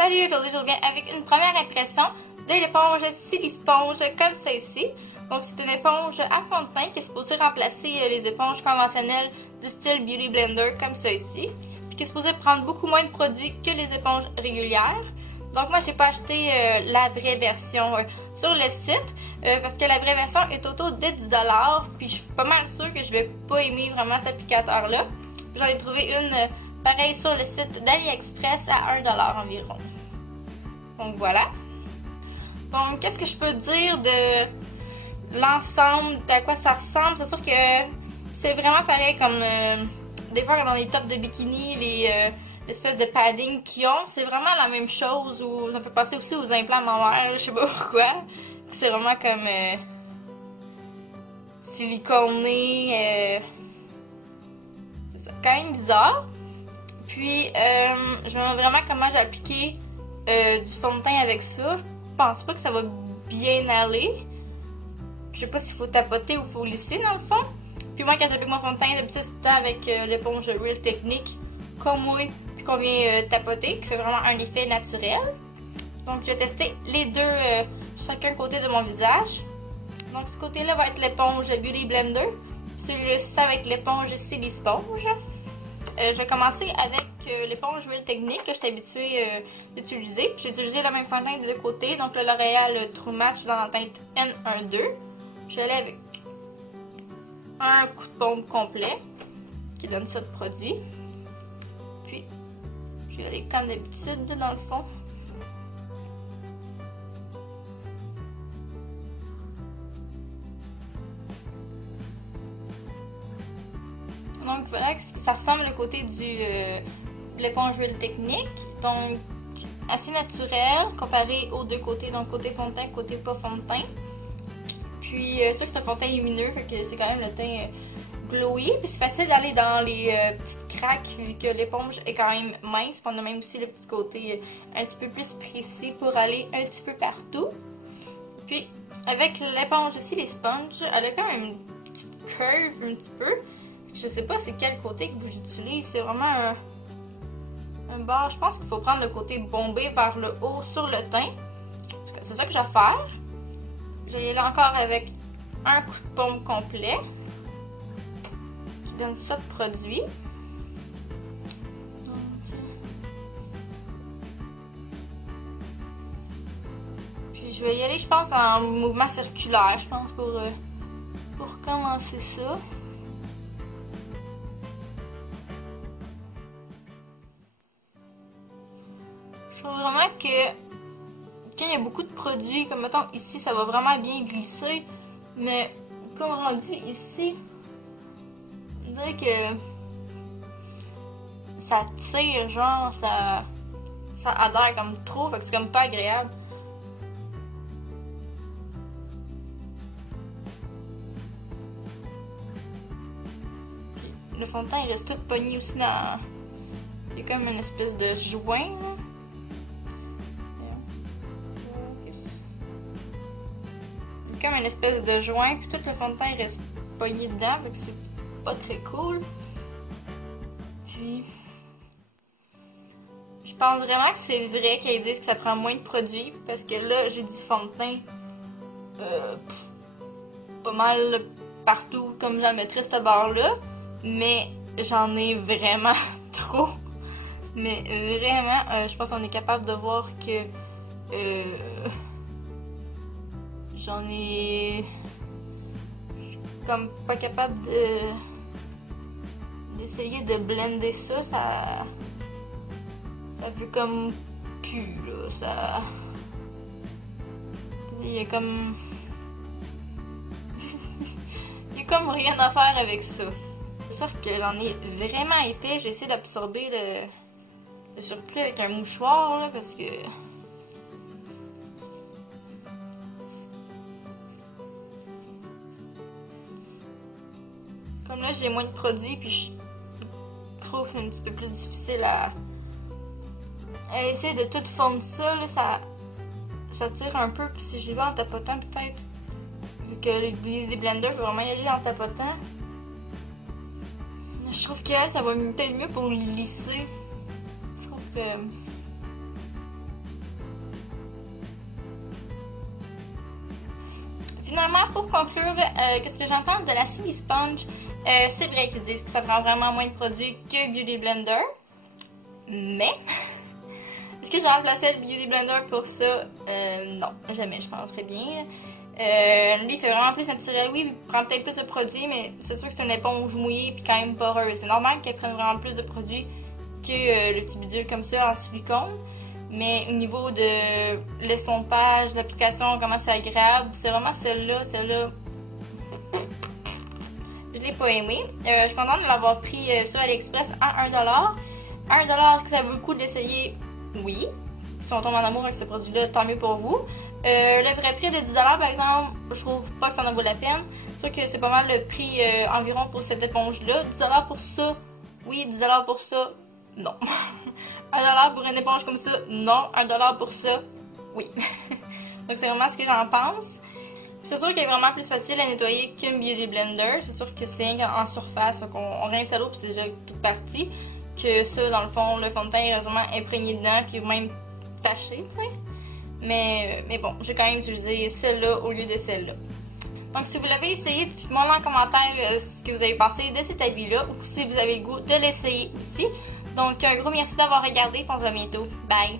Salut, aujourd'hui je reviens avec une première impression de l'éponge Silisponge comme ça ici. Donc c'est une éponge à fond de teint qui est supposée remplacer les éponges conventionnelles du style Beauty Blender comme ça ici. Puis qui est supposée prendre beaucoup moins de produits que les éponges régulières. Donc moi j'ai pas acheté la vraie version sur le site parce que la vraie version est autour de 10$. Puis je suis pas mal sûre que je vais pas aimer vraiment cet applicateur là. J'en ai trouvé une pareille sur le site d'AliExpress à 1$ environ. Donc voilà. Donc qu'est-ce que je peux dire de l'ensemble, à quoi ça ressemble? C'est sûr que c'est vraiment pareil comme des fois dans les tops de bikini, l'espèce de padding qu'ils ont, c'est vraiment la même chose. Ou ça me fait passer aussi aux implants mammaires, je sais pas pourquoi. C'est vraiment comme siliconé. C'est quand même bizarre. Puis je me demande vraiment comment j'ai appliqué du fond de teint avec ça. Je pense pas que ça va bien aller. Je sais pas s'il faut tapoter ou il faut lisser dans le fond. Puis moi quand j'applique mon fond de teint, d'habitude c'est tout le temps avec l'éponge Real Technique comme moi, puis qu'on vient tapoter, qui fait vraiment un effet naturel. Donc je vais tester les deux chacun côté de mon visage. Donc ce côté-là va être l'éponge Beauty Blender. Celui-ci ça va être l'éponge Silisponge. Je vais commencer avec l'éponge Real Technique que je suis habituée d'utiliser. J'ai utilisé le même fond de teint de deux côtés, donc le L'Oréal True Match dans la teinte N12. Je vais aller avec un coup de pompe complet qui donne ça de produit. Puis je vais aller comme d'habitude dans le fond. Donc voilà, ça ressemble le côté de l'éponge Real Technique. Donc assez naturel comparé aux deux côtés, donc côté fond de teint, côté pas fond de teint. Puis ça c'est un fond de teint lumineux, fait que c'est quand même le teint glowy. Puis c'est facile d'aller dans les petites craques vu que l'éponge est quand même mince. Puis on a même aussi le petit côté un petit peu plus précis pour aller un petit peu partout. Puis avec l'éponge aussi, les sponges, elle a quand même une petite curve un petit peu. Je sais pas c'est quel côté que vous utilisez, c'est vraiment un bord. Je pense qu'il faut prendre le côté bombé vers le haut sur le teint. C'est ça que je vais faire. Je vais y aller encore avec un coup de pompe complet qui donne ça de produit. Puis je vais y aller, je pense, en mouvement circulaire, je pense, pour commencer ça. Je trouve vraiment que quand il y a beaucoup de produits, comme mettons ici, ça va vraiment bien glisser, mais comme rendu ici, on dirait que ça tire, genre, ça adhère comme trop, fait que c'est comme pas agréable. Puis le fond de teint, il reste tout pogné aussi dans... Il y a comme une espèce de joint, là. Comme une espèce de joint, puis tout le fond de teint reste pogné dedans, fait que c'est pas très cool. Puis je pense vraiment que c'est vrai qu'ils disent que ça prend moins de produits, parce que là j'ai du fond de teint pas mal partout comme j'en mettrais ce bord là, mais j'en ai vraiment trop. Mais vraiment, je pense qu'on est capable de voir que j'en ai comme pas capable d'essayer de blender ça, ça fait comme plus là, ça il y a comme il y a comme rien à faire avec ça. C'est sûr que j'en ai vraiment épais, j'ai essayé d'absorber le surplus avec un mouchoir là, parce que comme là j'ai moins de produits, puis je trouve que c'est un petit peu plus difficile à essayer de tout fondre ça, là, ça tire un peu, puis si j'y vais en tapotant peut-être, vu que les blenders, je vais vraiment y aller en tapotant. Je trouve qu'elle, ça va peut-être mieux pour lisser. Je trouve que Finalement, pour conclure, qu'est-ce que j'en pense de la Silly Sponge? C'est vrai qu'ils disent que ça prend vraiment moins de produits que Beauty Blender. Mais, est-ce que j'ai remplacé le Beauty Blender pour ça? Non, jamais, je penserais bien. Lui, il fait vraiment plus naturel. Oui, il prend peut-être plus de produits, mais c'est sûr que c'est une éponge mouillée puis quand même poreuse. C'est normal qu'elle prenne vraiment plus de produits que le petit bidule comme ça en silicone. Mais au niveau de l'estompage, l'application, comment c'est agréable, c'est vraiment celle-là, je l'ai pas aimé. Je suis contente de l'avoir pris sur AliExpress à 1$. 1$, est-ce que ça vaut le coup de l'essayer? Oui. Si on tombe en amour avec ce produit-là, tant mieux pour vous. Le vrai prix de 10$, par exemple, je trouve pas que ça en vaut la peine. C'est sûr que c'est pas mal le prix environ pour cette éponge-là. 10$ pour ça, oui. 10$ pour ça, non. 1$ pour une éponge comme ça, non. 1$ pour ça, oui. Donc c'est vraiment ce que j'en pense. C'est sûr qu'elle est vraiment plus facile à nettoyer qu'une Beauty Blender. C'est sûr que c'est en surface, donc on rince à l'eau puis c'est déjà toute partie. Que ça, dans le fond, le fond de teint est vraiment imprégné dedans puis même taché, tu sais. Mais bon, j'ai quand même utilisé celle-là au lieu de celle-là. Donc si vous l'avez essayé, dites-moi en commentaire ce que vous avez pensé de cet avis-là ou si vous avez le goût de l'essayer aussi. Donc un gros merci d'avoir regardé, on se voit bientôt. Bye!